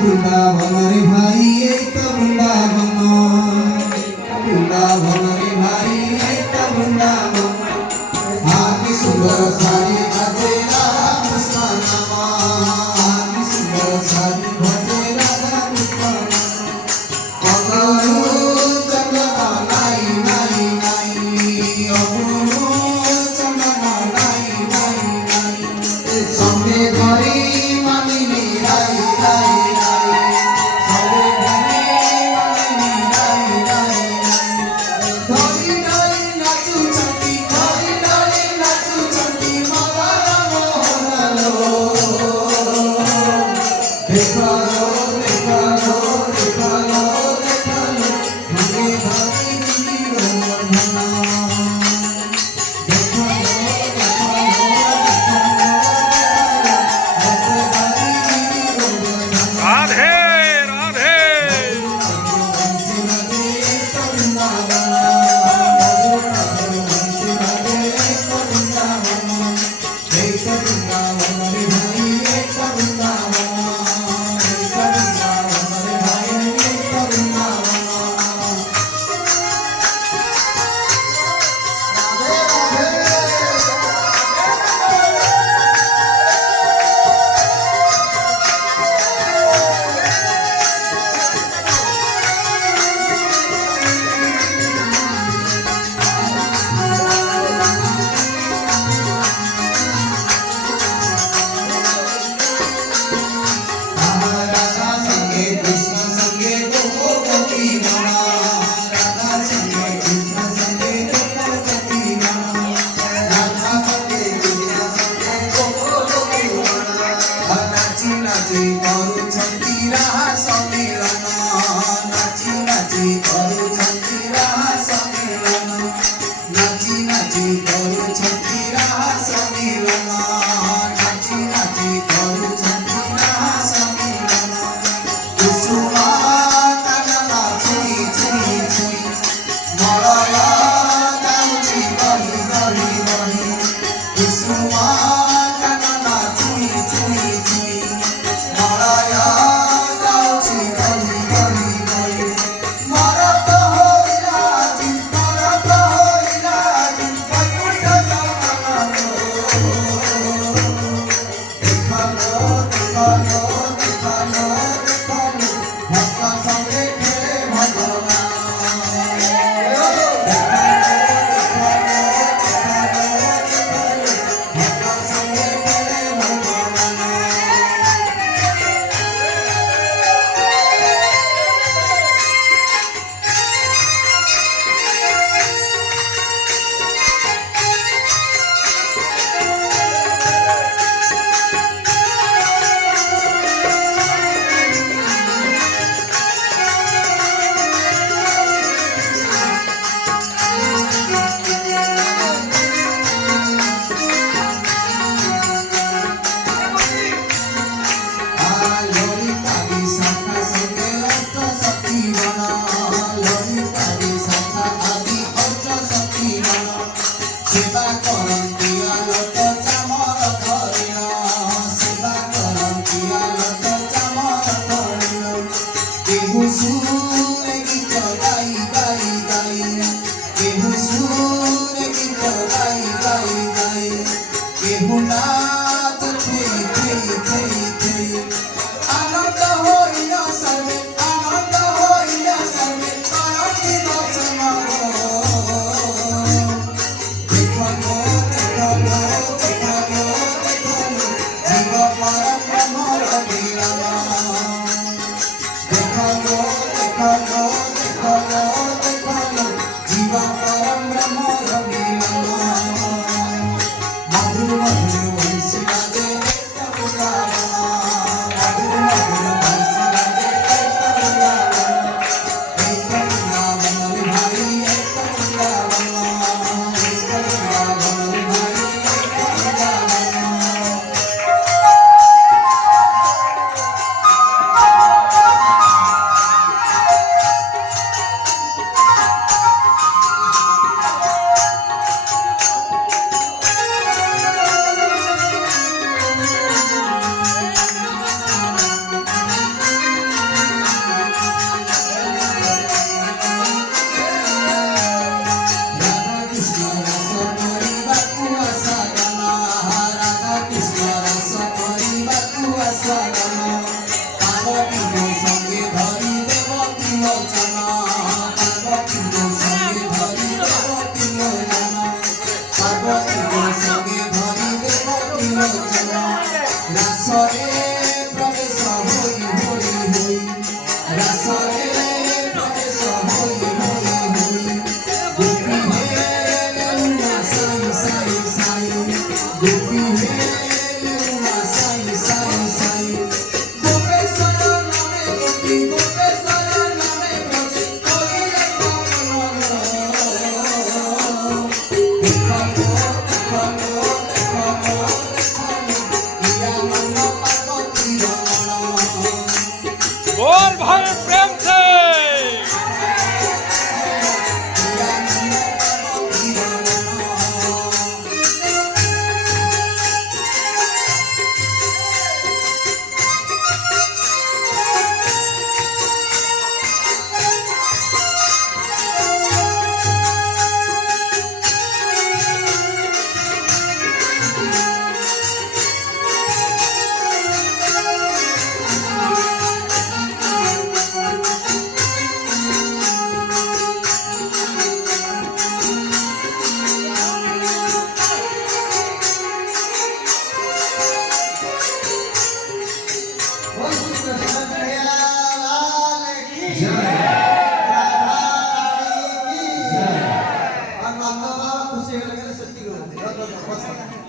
বৃন্দাবন রে ভাই, এই তো বৃন্দাবন, বৃন্দাবন রে ভাই, এই তো বৃন্দাবন। আমি সুন্দর সারি বাজে রাধা কৃষ্ণ নাম, আমি সুন্দর সারি বাজে রাধা কৃষ্ণ নাম। চন্দন নাই নাই নাই, অগুরু চন্দন নাই নাই নাই, সঙ্গে ধরি মানিনি রাই রাই রাই, সঙ্গে ধরি মানিনি রাই রাই রাই। ধরি ধরি নাচু চন্ডী, ধরি ধরি নাচু চন্ডী মা, बोल भाई प्रेम से। बोल श्री कृष्ण कन्हैयालाल की जय। राधा रानी की जय। और माता खुशी हो लगे सच्ची हो